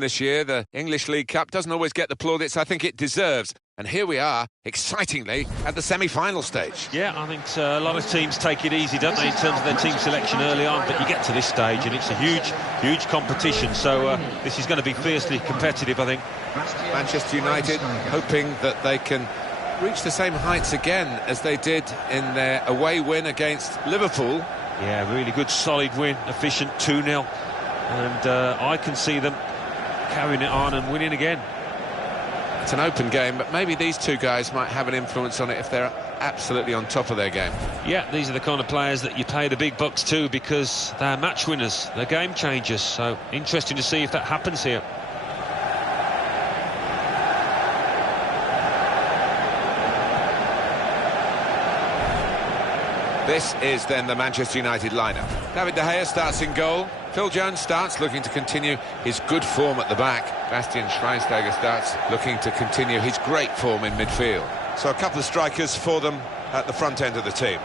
this year. The English League Cup doesn't always get the plaudits I think it deserves. And here we are, excitingly, at the semi-final stage. Yeah, I think a lot of teams take it easy, don't they, in terms of their team selection early on, but you get to this stage and it's a huge competition, so this is going to be fiercely competitive, I think. Manchester United hoping that they can reach the same heights again as they did in their away win against Liverpool. Yeah, really good, solid win, efficient 2-0, and I can see them carrying it on and winning again. It's an open game, but maybe these two guys might have an influence on it if they're absolutely on top of their game. Yeah, these are the kind of players that you pay the big bucks to because they're match winners, they're game changers, so interesting to see if that happens here. This is then the Manchester United lineup. David De Gea starts in goal. Phil Jones starts, looking to continue his good form at the back. Bastian Schweinsteiger starts, looking to continue his great form in midfield. So a couple of strikers for them at the front end of the team.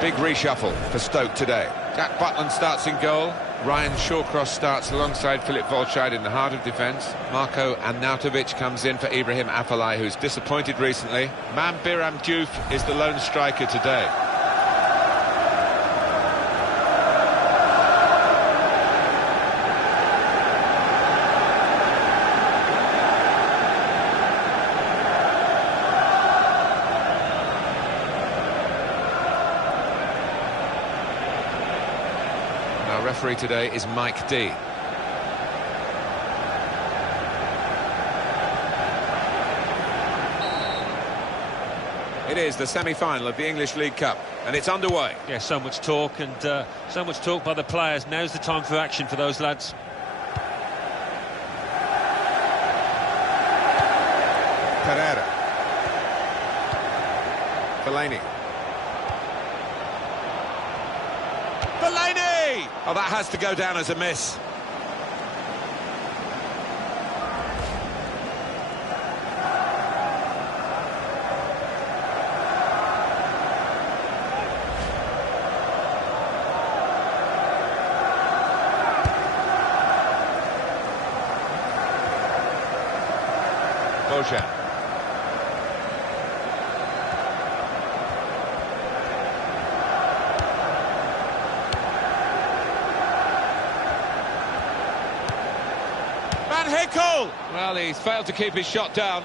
Big reshuffle for Stoke today. Jack Butland starts in goal. Ryan Shawcross starts alongside Philip Volscheid in the heart of defence. Marko Arnautovic comes in for Ibrahim Afellay, who's disappointed recently. Biram Diouf is the lone striker today. Our referee today is Mike D. It is the semi-final of the English League Cup, and it's underway. Yeah, so much talk, and so much talk by the players. Now's the time for action for those lads. Pereira. Fellaini. Fellaini! Oh, that has to go down as a miss. Bojan. Van Hickel! Well, he's failed to keep his shot down.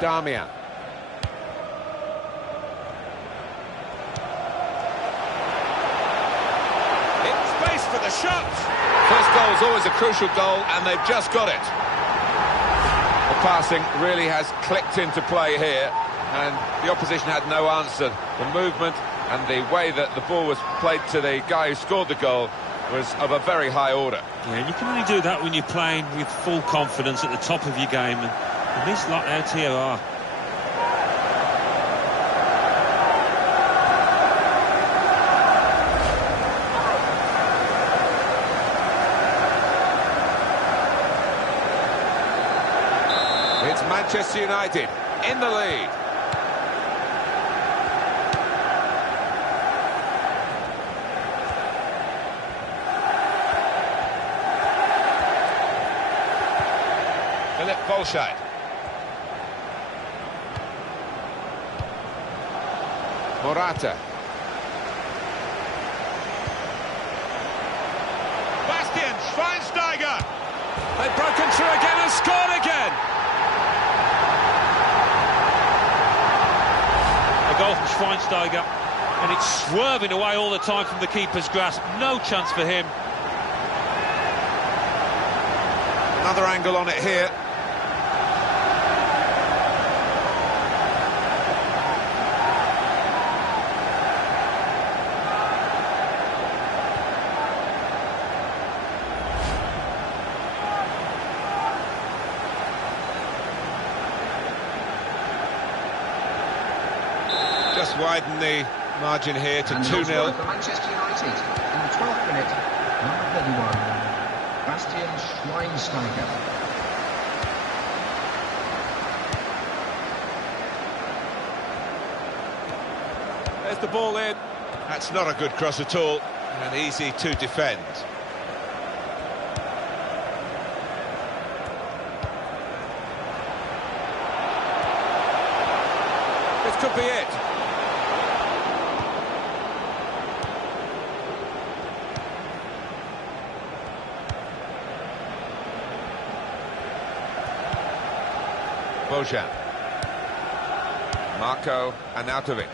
Damian. Space for the shot. First goal is always a crucial goal, and they've just got it. The passing really has clicked into play here, and the opposition had no answer. The movement and the way that the ball was played to the guy who scored the goal was of a very high order. Yeah, and you can only do that when you're playing with full confidence at the top of your game, and this lot out here are. It's Manchester United in the lead. Philip Volscheid. Morata. Bastian Schweinsteiger. They've broken through again and scored again. A goal from Schweinsteiger, and it's swerving away all the time from the keeper's grasp. No chance for him. Another angle on it here. Just widen the Margin here to And 2-0. for Manchester United in the 12th minute, number 31, Bastian Schweinsteiger. There's the ball in. That's not a good cross at all, and easy to defend. This could be it. Bojan. Marko Arnautovic.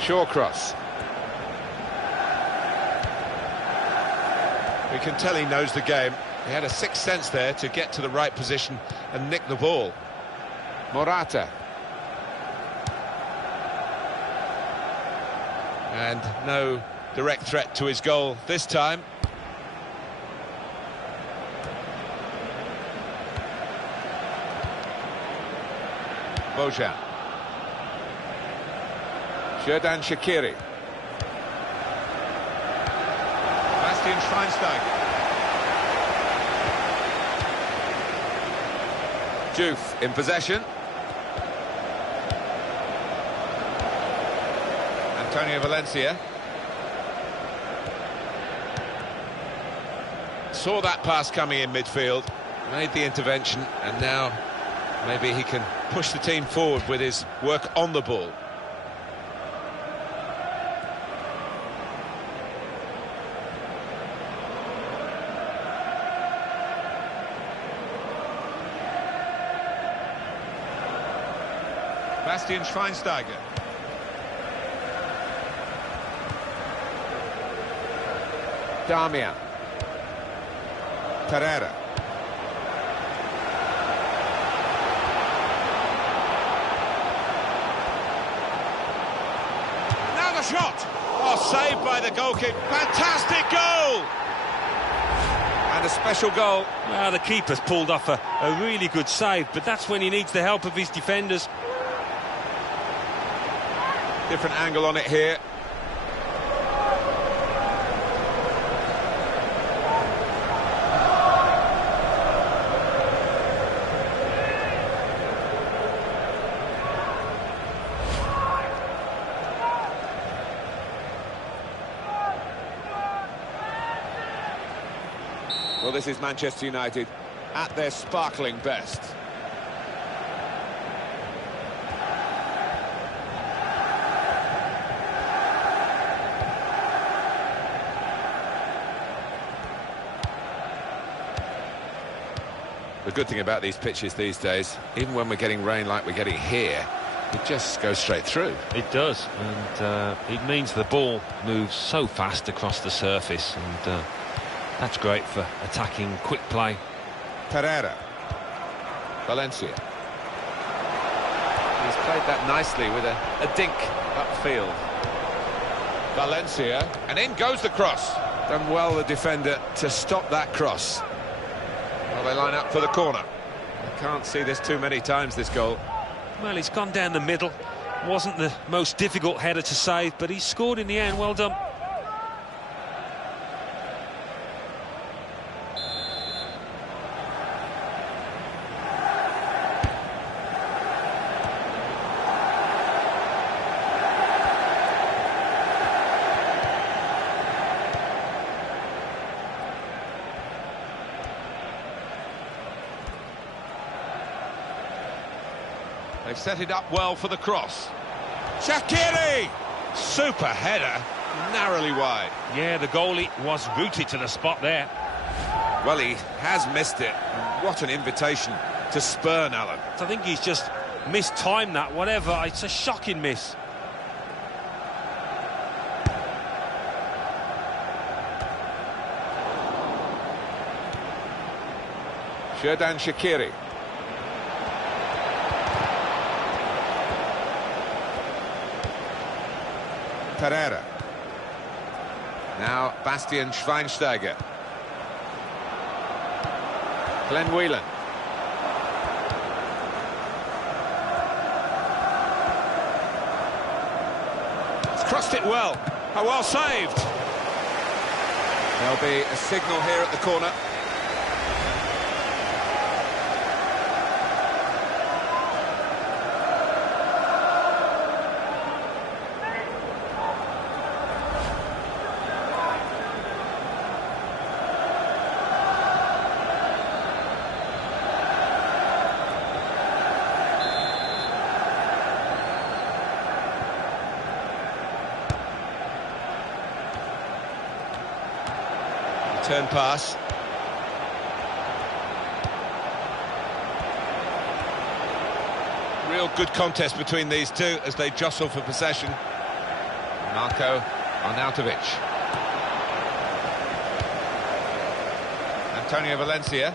Short cross. We can tell he knows the game. He had a sixth sense there to get to the right position and nick the ball. Morata. And no direct threat to his goal this time. Bojan. Xherdan Shaqiri. Bastian Schweinsteiger. Juve in possession. Antonio Valencia. Saw that pass coming in midfield, made the intervention, and now maybe he can push the team forward with his work on the ball. Bastian Schweinsteiger. Damian. Pereira. Now the shot! Oh, saved by the goalkeeper. Fantastic goal! And a special goal. Well, the keeper's pulled off a really good save, but that's when he needs the help of his defenders. Different angle on it here. Well, this is Manchester United at their sparkling best. The good thing about these pitches these days, even when we're getting rain like we're getting here, it just goes straight through. It does, and it means the ball moves so fast across the surface, and that's great for attacking quick play. Pereira. Valencia. He's played that nicely with a dink upfield. Valencia, and in goes the cross. Done well, the defender, to stop that cross. Well, they line up for the corner. I can't see this too many times, this goal. Well, he's gone down the middle. Wasn't the most difficult header to save, but he's scored in the end. Well done. They've set it up well for the cross. Shaqiri! Super header, narrowly wide. Yeah, the goalie was rooted to the spot there. Well, he has missed it. What an invitation to spurn, Alan. I think he's just mistimed that, whatever. It's a shocking miss. Xherdan Shaqiri. Pereira. Now Bastian Schweinsteiger. Glenn Whelan. He's crossed it well. Oh, well saved. There'll be a signal here at the corner. Turn pass. Real good contest between these two as they jostle for possession. Marco Arnautovic. Antonio Valencia.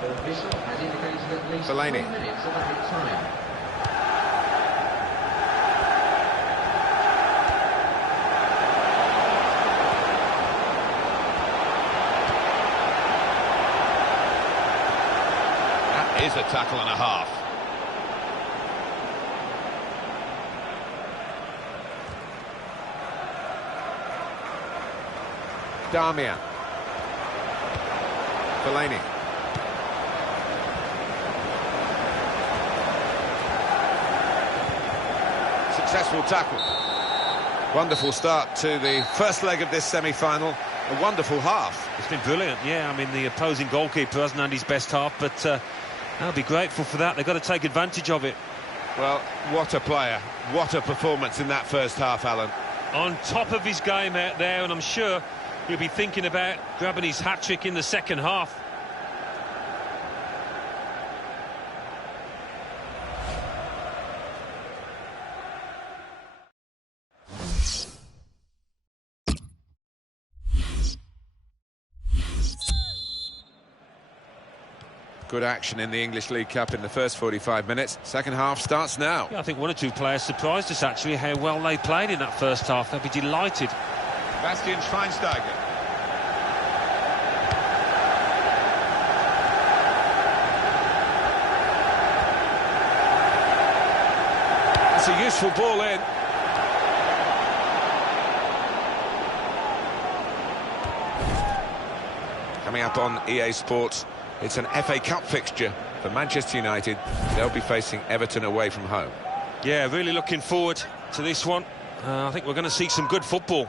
The official has indicated at least 4 Fellaini. minutes of added time. Is a tackle and a half. Darmian. Fellaini. Successful tackle. Wonderful start to the first leg of this semi-final. A wonderful half. It's been brilliant, yeah. I mean, the opposing goalkeeper hasn't had his best half, but I'll be grateful for that. They've got to take advantage of it. Well, what a player. What a performance in that first half, Alan. On top of his game out there, and I'm sure he'll be thinking about grabbing his hat-trick in the second half. Good action in the English League Cup in the first 45 minutes. Second half starts now. Yeah, I think one or two players surprised us, actually, how well they played in that first half. They'll be delighted. Bastian Schweinsteiger. It's a useful ball in. Coming up on EA Sports, it's an FA Cup fixture for Manchester United. They'll be facing Everton away from home. Yeah, really looking forward to this one. I think we're going to see some good football.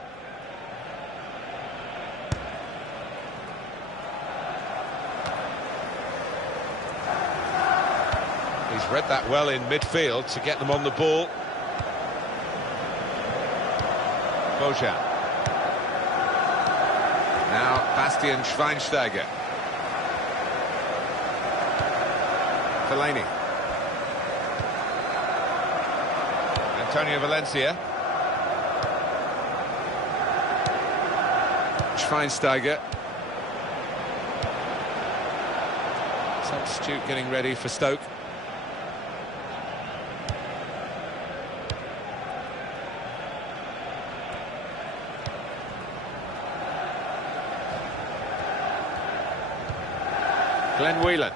He's read that well in midfield to get them on the ball. Bojan. Now Bastian Schweinsteiger. Fellaini. Antonio Valencia. Schweinsteiger. Substitute getting ready for Stoke. Glenn Whelan.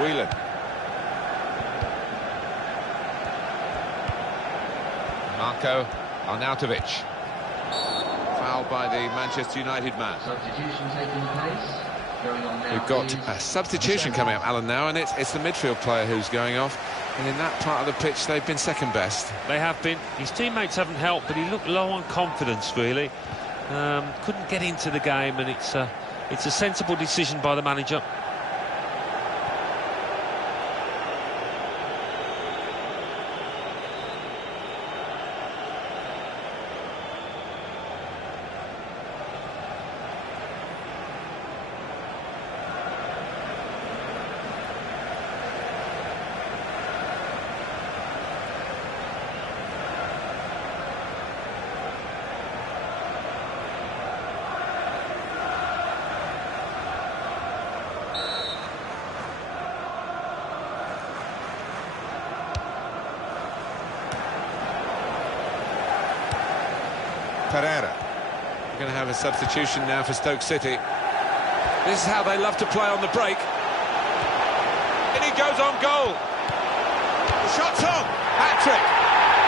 Whelan. Marco Arnautovic. Foul by the Manchester United man. Substitution taking place. Going on now. We've got a substitution coming up, Alan, now, and it's the midfield player who's going off. And in that part of the pitch, they've been second best. They have been. His teammates haven't helped, but he looked low on confidence, really. Couldn't get into the game, and it's a sensible decision by the manager. Pereira. We're going to have a substitution now for Stoke City. This is how they love to play on the break. And he goes on goal. The shot's on. Hat-trick.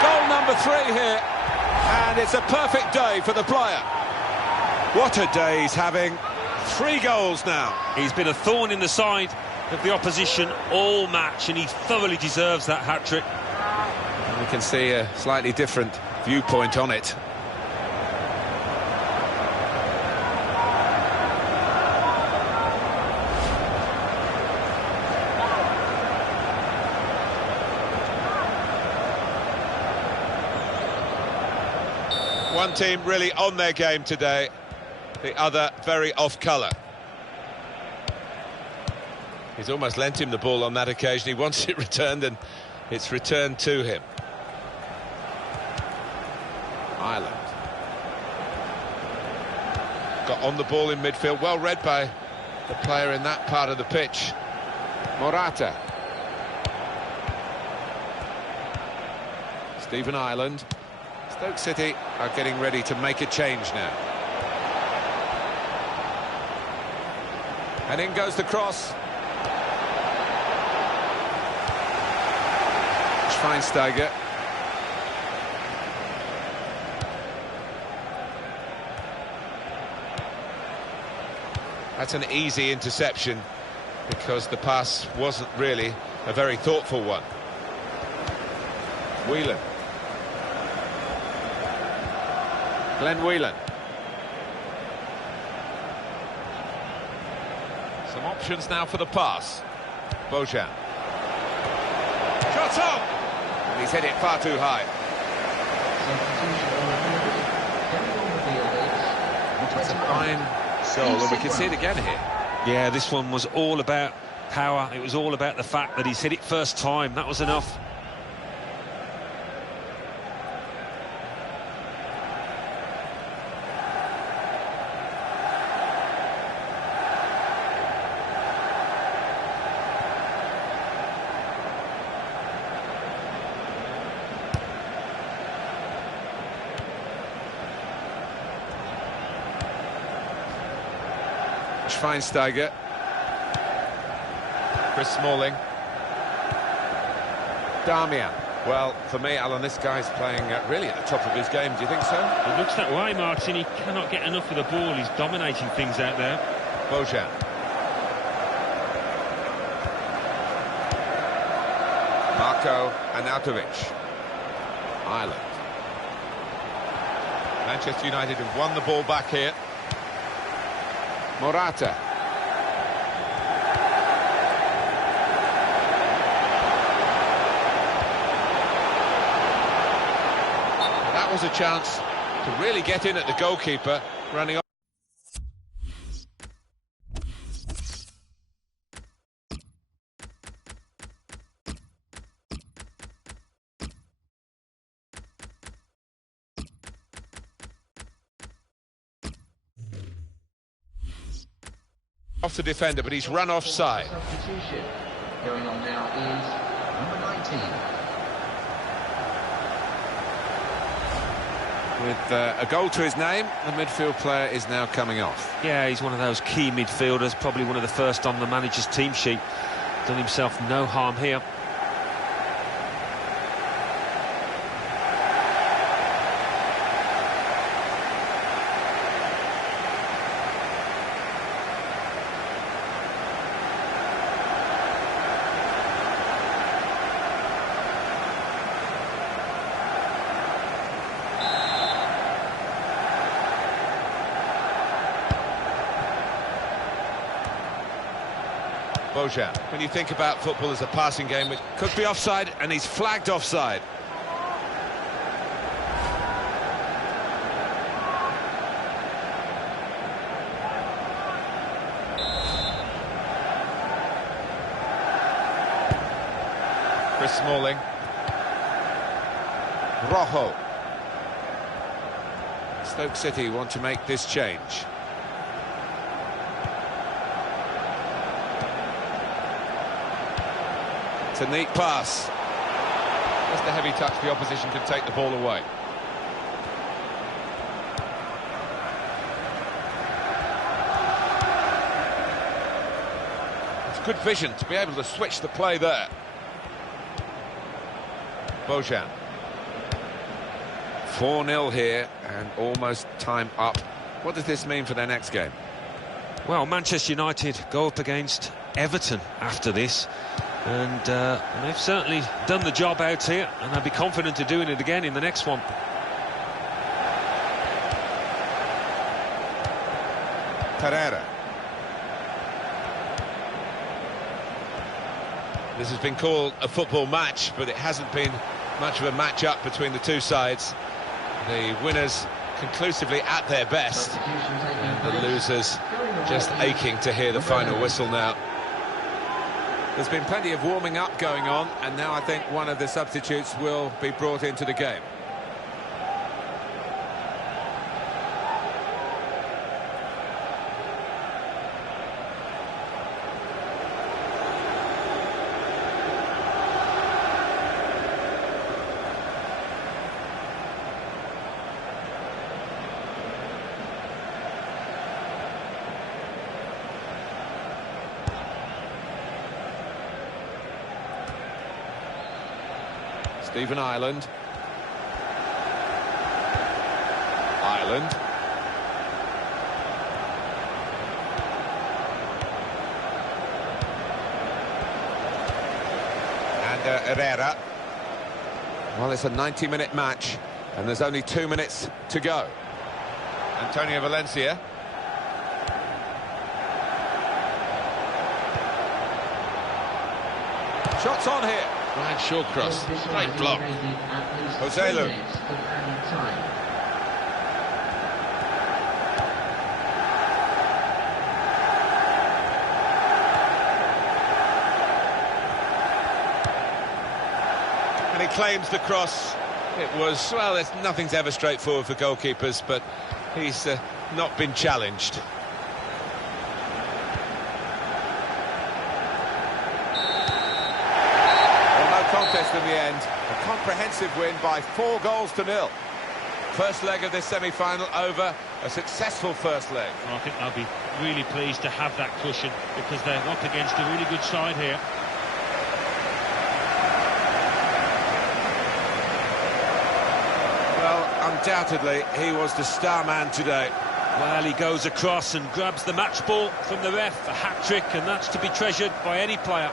Goal number 3 here. And it's a perfect day for the player. What a day he's having. 3 goals now. He's been a thorn in the side of the opposition all match, and he thoroughly deserves that hat-trick. And we can see a slightly different viewpoint on it. One team really on their game today, the other very off colour. He's almost lent him the ball on that occasion. He wants it returned, and it's returned to him. Ireland got on the ball in midfield, well read by the player in that part of the pitch. Morata. Stephen Ireland. Stoke City are getting ready to make a change now. And in goes the cross. Schweinsteiger. That's an easy interception because the pass wasn't really a very thoughtful one. Whelan. Glenn Whelan. Some options now for the pass. Bojan. Shot on! And he's hit it far too high. It's a fine goal, and we can see it again here. Yeah, this one was all about power. It was all about the fact that he's hit it first time. That was enough. Schweinsteiger. Chris Smalling. Damian. Well, for me, Alan, this guy's playing really at the top of his game. Do you think so? It looks that way, Martin. He cannot get enough of the ball. He's dominating things out there. Bojan. Marko Arnautovic. Ireland. Manchester United have won the ball back here. Morata. That was a chance to really get in at the goalkeeper, running off. Off the defender, but he's run offside. Substitution going on now is number 19. With a goal to his name, the midfield player is now coming off. Yeah, he's one of those key midfielders, probably one of the first on the manager's team sheet. Done himself no harm here. Bojan. When you think about football as a passing game, it could be offside, and he's flagged offside. Chris Smalling. Rojo. Stoke City want to make this change. It's a neat pass. Just a heavy touch, the opposition can take the ball away. good vision to be able to switch the play there. Bojan. 4-0 here, and almost time up. What does this mean for their next game? Well, Manchester United go up against Everton after this, and they've certainly done the job out here, and I'll be confident of doing it again in the next one. Pereira. This has been called a football match, but it hasn't been much of a match-up between the two sides. The winners conclusively at their best, and the losers just aching to hear the final whistle now. There's been plenty of warming up going on, and now I think one of the substitutes will be brought into the game. Stephen Ireland. And Herrera. Well, it's a 90-minute match, and there's only 2 minutes to go. Antonio Valencia. Shots on here. Ryan Shawcross, great block. Joselu. And he claims the cross. It was, well, nothing's ever straightforward for goalkeepers, but he's not been challenged. Contest in the end, a comprehensive win by 4-0. First leg of this semi-final over, a successful first leg. Well, I think they'll be really pleased to have that cushion, because they're up against a really good side here. Well, undoubtedly, he was the star man today. Well, he goes across and grabs the match ball from the ref, a hat-trick, and that's to be treasured by any player.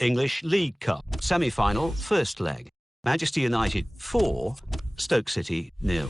English League Cup semi-final first leg. Manchester United 4, Stoke City 0.